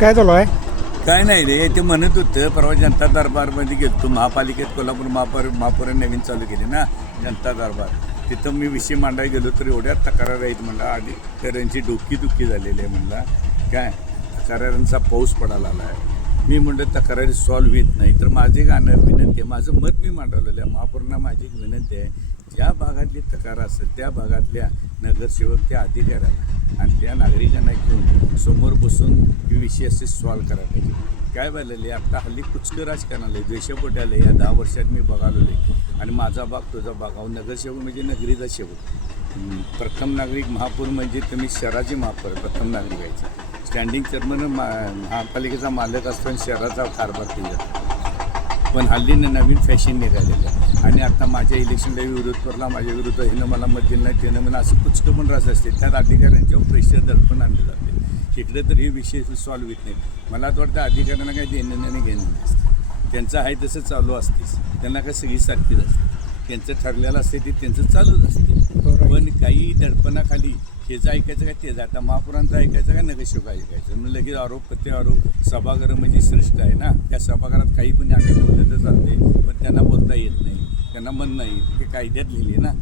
काय चालू आहे? काय नाही रे, ते म्हणत होतं परवा जनता दरबारमध्ये गेलो. महापालिकेत कोल्हापूर महापौर नवीन चालू केली ना जनता दरबार. तिथं मी विषय मांडायला गेलो तर एवढ्या तक्रार आहेत म्हणलं. अधिकाऱ्यांची डोकी झालेली आहे म्हणला. काय तक्रारांचा पाऊस पडायला आला आहे. मी म्हणलं तक्रारी सॉल्व्ह होत नाही तर माझे गाणं विनंती आहे, माझं मत मी मांडवलेलं आहे. महापौरांना माझी एक विनंती आहे, ज्या भागातली तक्रार असेल त्या भागातल्या नगरसेवक त्या अधिकाऱ्यांना आणि त्या नागरिकांना घेऊन समोर बसून ही विषय असे सॉल्व्ह करायला पाहिजे. काय झालेलं आहे आता हल्ली कुचकं राजकारण आलं आहे, द्वेषपोट आलं आहे. या 10 वर्षात मी बघालो आहे आणि माझा भाग तुझा भाग. नगरसेवक म्हणजे नगरीचा सेवक. प्रथम नागरिक महापौर म्हणजे तुम्ही शहराचे महापौर प्रथम नागरिक व्हायचे. स्टँडिंग चेअरमन महापालिकेचा मालक असतो आणि शहराचा कारभार केला. पण हल्ली नवीन फॅशन निघालेलं आहे आणि आता माझ्या इलेक्शनला विरोध करला, माझ्या विरुद्ध हिनं मला मत दिलं नाही त्यानं म्हणून असं कुचकं पण राहत असते. त्यात अधिकाऱ्यांच्या प्रेशर दडपण आणलं जाते. इकडे तर हे विषय सॉल्व्ह होत नाही. मला तर वाटतं अधिकाऱ्यांना काही देणं नाही घेणं नसतं. त्यांचं आहे तसं चालू असतेच. त्यांना काय सगळी सारखीच असते. त्यांचं ठरलेलं असते ते त्यांचं चालूच असते. पण काही दडपणाखाली हेचं ऐकायचं काय ते आता महापुरांचं ऐकायचं काय नगरसेवक ऐकायचं म्हणलं लगेच आरोप प्रत्यारोप. सभागृह म्हणजे श्रेष्ठ आहे ना, त्या सभागृहात काही पण आम्ही बोललं तर चालते पण त्यांना बोलता येत नाही, त्यांना मन नाही. ते कायद्यात लिहिले ना.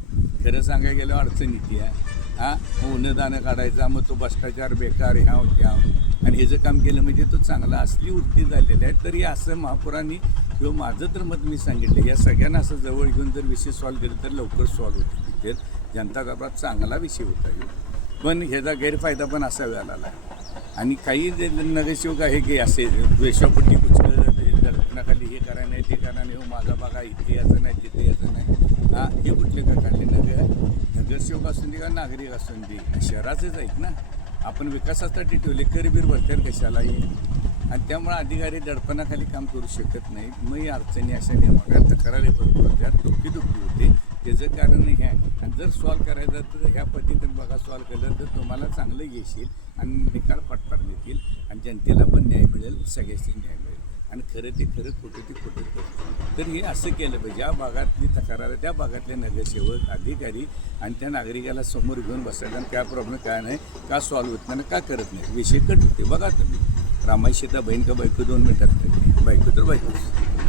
खरं सांगायला गेलं अडचण येते आहे. उन्नदानं काढायचा मग तो भ्रष्टाचार बेकार ह्या त्या आणि हे जर काम केलं म्हणजे तो चांगला असली वृत्ती झालेली आहे. तरी असं महापुरांनी किंवा माझं तर मत मी सांगितलं या सगळ्यांना असं जवळ घेऊन जर विषय सॉल्व्ह केलं तर लवकर सॉल्व्ह होते. जनता दरबारात चांगला विषय होता येईल. पण ह्याचा गैरफायदा पण असा वेळाला आहे. आणि काही नगरसेवक आहे की असे द्वेषापोटी कुचकं दडपणाखाली हे करा नाही ते करा नाही, हो माझा बघा इथे यायचं नाही तिथे यायचं नाही. हे कुठले का काढले नगरसेवक असून दे का नागरिक असून दे शहराचेच आहेत ना. आपण विकासासाठी ठेवले करबीर भरत्यार कशाला येईल. आणि त्यामुळे अधिकारी दडपणाखाली काम करू शकत नाही. मग ही अडचणी अशा निर्माण तक्रारी भरपूर होत्या, दुःखी होते. त्याचं कारण हे आहे. आणि जर सॉल्व्ह करायचं तर ह्या पद्धतीने बघा सॉल्व्ह केलं तर तुम्हाला चांगलं येशील आणि निकाल पटपाट देतील आणि जनतेला पण न्याय मिळेल, सगळ्यांनी न्याय मिळेल. आणि खरं ते खरं खोटं ते खोटं तर हे असं केलं पाहिजे. ज्या भागातली तक्रार आहे त्या भागातले नगरसेवक अधिकारी आणि त्या नागरिकाला समोर घेऊन बसायला आणि काय प्रॉब्लेम काय नाही का सॉल्व्ह होत नाही का करत नाही विषय कट होते. बघा तुम्ही रामाई सीता बहीण का बायको 2 मिनिटात बायको तर बायकोच.